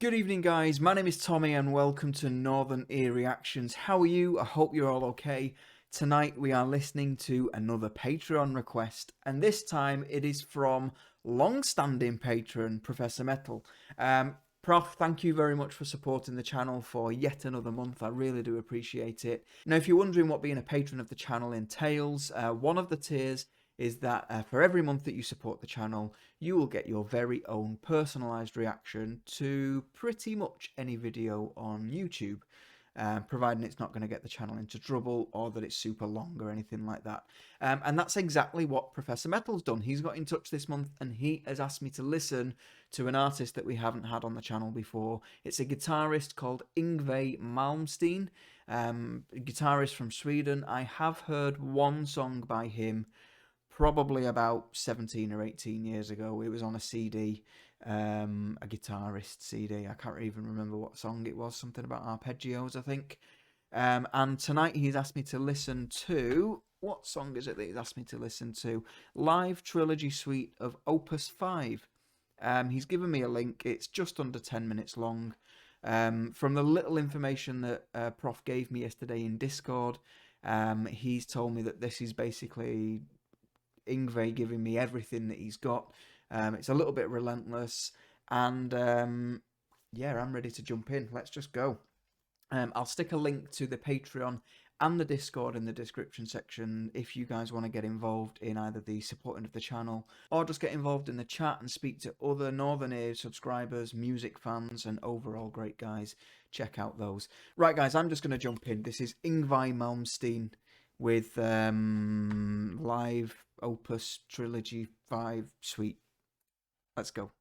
Good evening, guys. My name is Tommy and welcome to Northern Ear Reactions. How are you? I hope you're all okay. Tonight we are listening to another Patreon request, and this time it is from long-standing patron Professor Metal. Prof, thank you very much for supporting the channel for yet another month. I really do appreciate it. Now, if you're wondering what being a patron of the channel entails, one of the tiers is that for every month that you support the channel, you will get your very own personalised reaction to pretty much any video on YouTube, providing it's not going to get the channel into trouble or that it's super long or anything like that. And that's exactly what Professor Metal's done. He's got in touch this month and he has asked me to listen to an artist that we haven't had on the channel before. It's a guitarist called Yngwie Malmsteen, a guitarist from Sweden. I have heard one song by him probably about 17 or 18 years ago. It was on a CD, a guitarist CD. I can't even remember what song it was, something about arpeggios, I think. And tonight he's asked me to listen to, what song is it that he's asked me to listen to? Live Trilogy Suite of Opus 5. He's given me a link. It's just under 10 minutes long. From the little information that Prof gave me yesterday in Discord, he's told me that this is basically Yngwie giving me everything that he's got. It's a little bit relentless, and yeah, I'm ready to jump in. Let's just go. I'll stick a link to the Patreon and the Discord in the description section if you guys want to get involved in either the supporting of the channel or just get involved in the chat and speak to other Northern Ear subscribers, music fans, and overall great guys. Check out those. Right, guys, I'm just going to jump in. This is Yngwie Malmsteen with live Opus Trilogy 5 Suite. Let's go.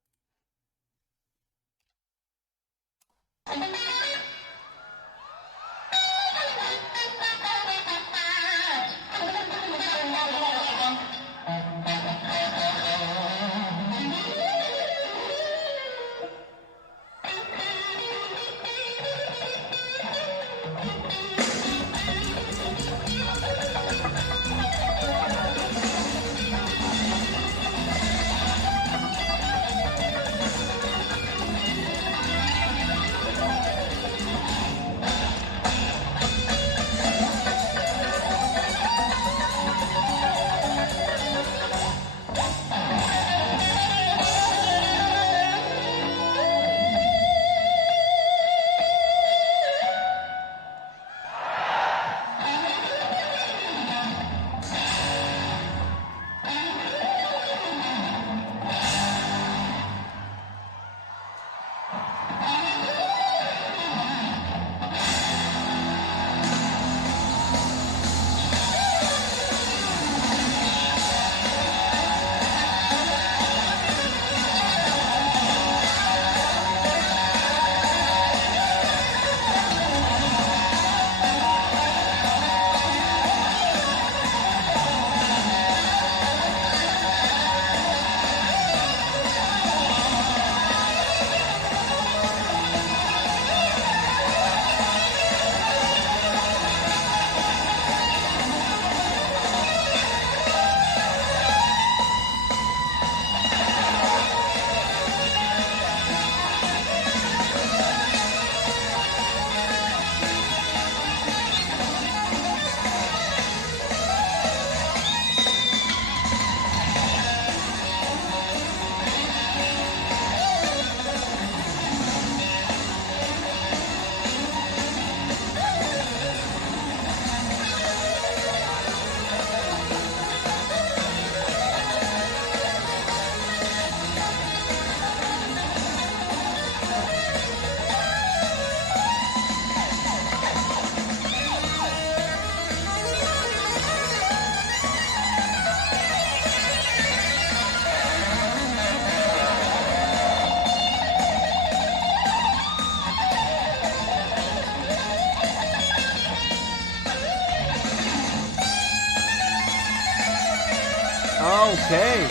Okay.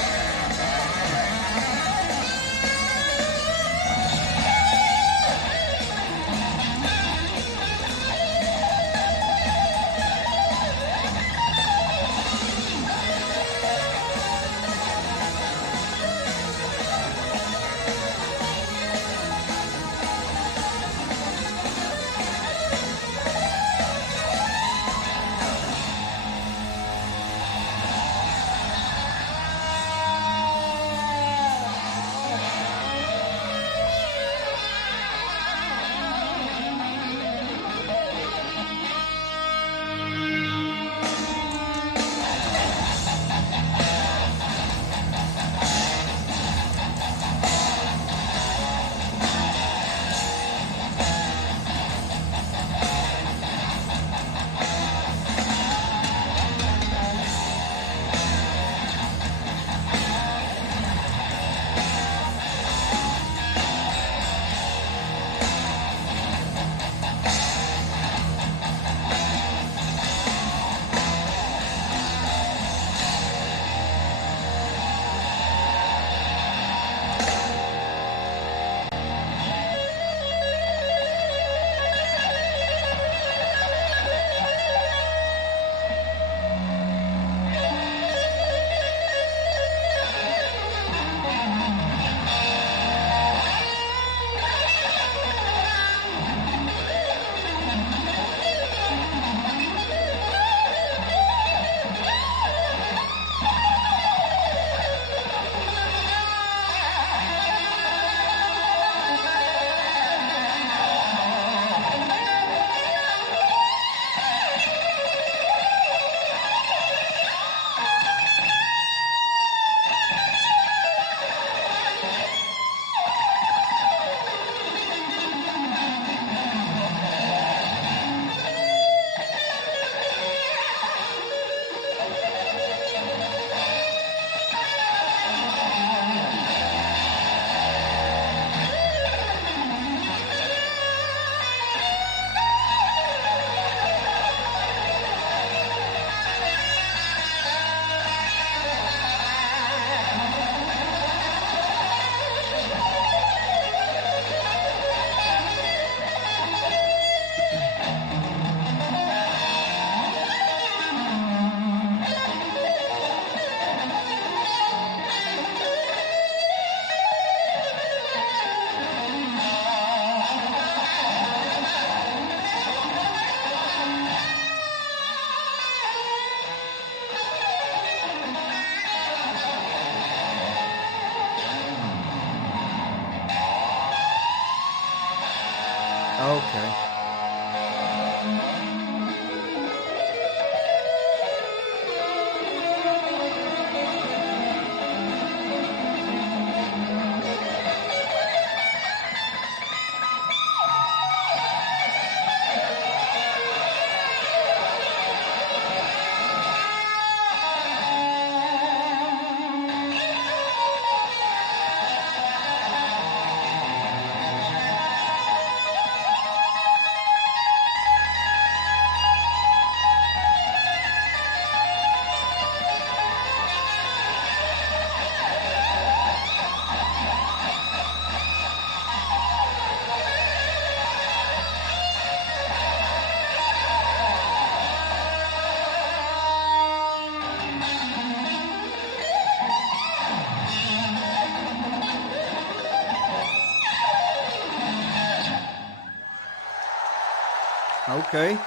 Okay.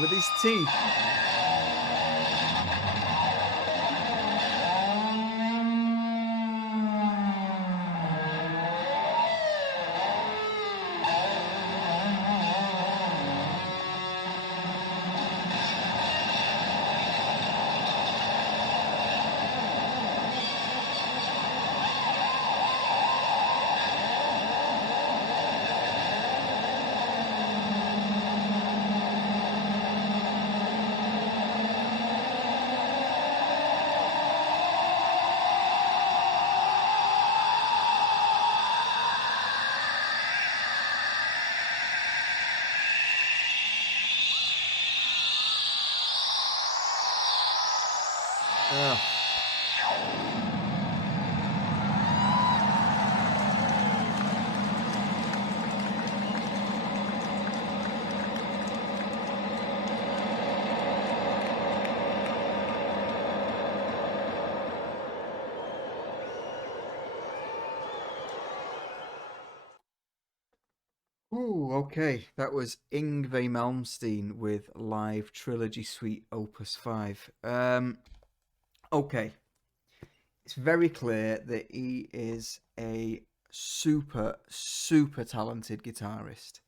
With his teeth. Ugh. Ooh, okay. That was Yngwie Malmsteen with live Trilogy Suite Opus 5. Okay. It's very clear that he is a super, super talented guitarist.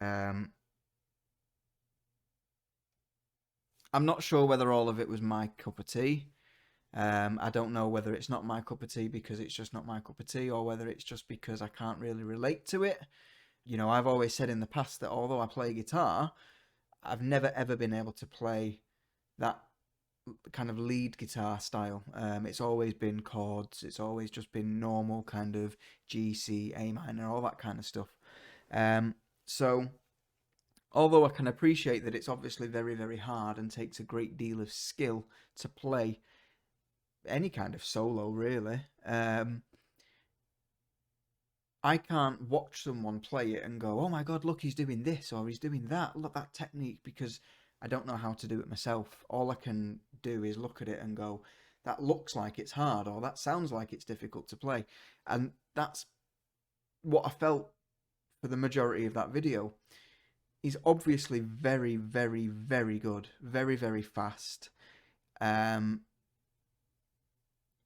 Um, I'm not sure whether all of it was my cup of tea. I don't know whether it's not my cup of tea because it's just not my cup of tea, or whether it's just because I can't really relate to it. You know, I've always said in the past that although I play guitar, I've never ever been able to play that kind of lead guitar style. It's always been chords. It's always just been normal kind of G, C, A minor, all that kind of stuff. So although I can appreciate that it's obviously very, very hard and takes a great deal of skill to play any kind of solo, really. I can't watch someone play it and go, "Oh my God, look, he's doing this or he's doing that. Look that technique," because I don't know how to do it myself. All I can do is look at it and go, "That looks like it's hard," or "That sounds like it's difficult to play," and that's what I felt for the majority of that video. He's obviously very, very, very good, very, very fast. Um,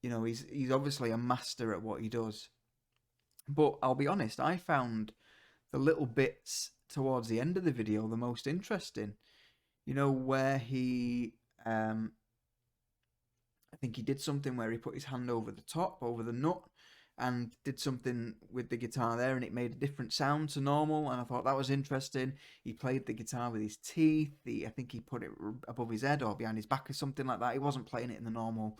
you know, he's obviously a master at what he does. But I'll be honest, I found the little bits towards the end of the video the most interesting. You know, where um, I think he did something where he put his hand over the top, over the nut, and did something with the guitar there, and it made a different sound to normal. And I thought that was interesting. He played the guitar with his teeth. I think he put it above his head or behind his back or something like that. He wasn't playing it in the normal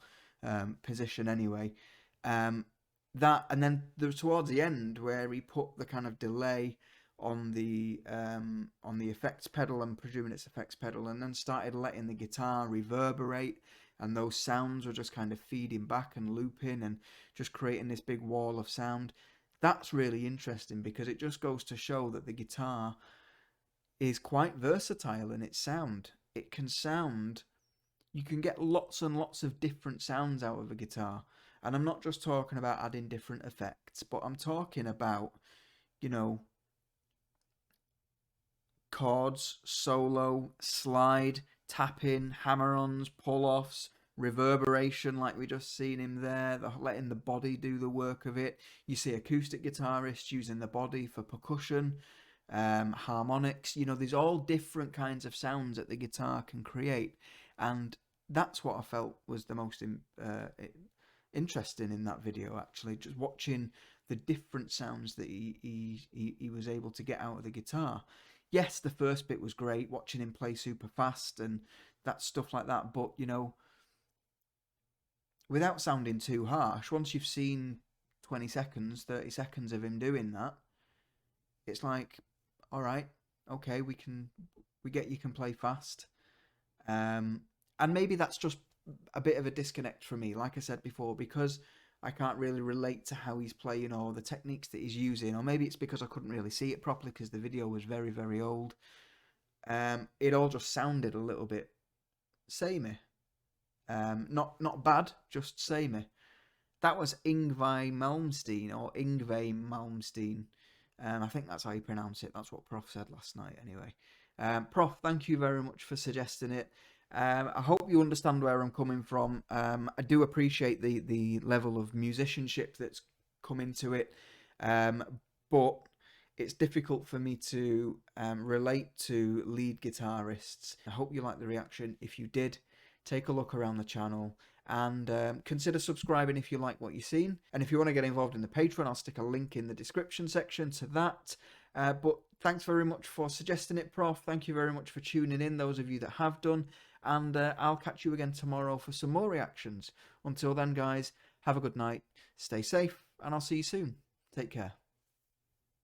position anyway. That and then there was towards the end where he put the kind of delay on the effects pedal. I'm presuming it's effects pedal, and then started letting the guitar reverberate, and those sounds were just kind of feeding back and looping and just creating this big wall of sound. That's really interesting because it just goes to show that the guitar is quite versatile in its sound. It can sound, you can get lots and lots of different sounds out of a guitar. And I'm not just talking about adding different effects, but I'm talking about, you know, chords, solo, slide, tapping, hammer-ons, pull-offs, reverberation like we just seen him there, letting the body do the work of it. You see acoustic guitarists using the body for percussion, harmonics. You know, there's all different kinds of sounds that the guitar can create, and that's what I felt was the most interesting in that video, actually, just watching the different sounds that he was able to get out of the guitar. Yes, the first bit was great, watching him play super fast and that stuff like that, but, you know, without sounding too harsh, once you've seen 20 seconds, 30 seconds of him doing that, it's like, all right, okay, we get you can play fast. And maybe that's just a bit of a disconnect for me, like I said before, because I can't really relate to how he's playing or the techniques that he's using, or maybe it's because I couldn't really see it properly because the video was very, very old. It all just sounded a little bit samey. Not bad, just samey. That was Yngwie Malmsteen, or Yngwie Malmsteen. I think that's how you pronounce it. That's what Prof said last night anyway. Prof, thank you very much for suggesting it. I hope you understand where I'm coming from. I do appreciate the level of musicianship that's come into it, but it's difficult for me to relate to lead guitarists. I hope you liked the reaction. If you did, take a look around the channel and consider subscribing if you like what you've seen. And if you want to get involved in the Patreon, I'll stick a link in the description section to that. But thanks very much for suggesting it, Prof. Thank you very much for tuning in, those of you that have done. And I'll catch you again tomorrow for some more reactions. Until then, guys, have a good night, stay safe, and I'll see you soon. Take care.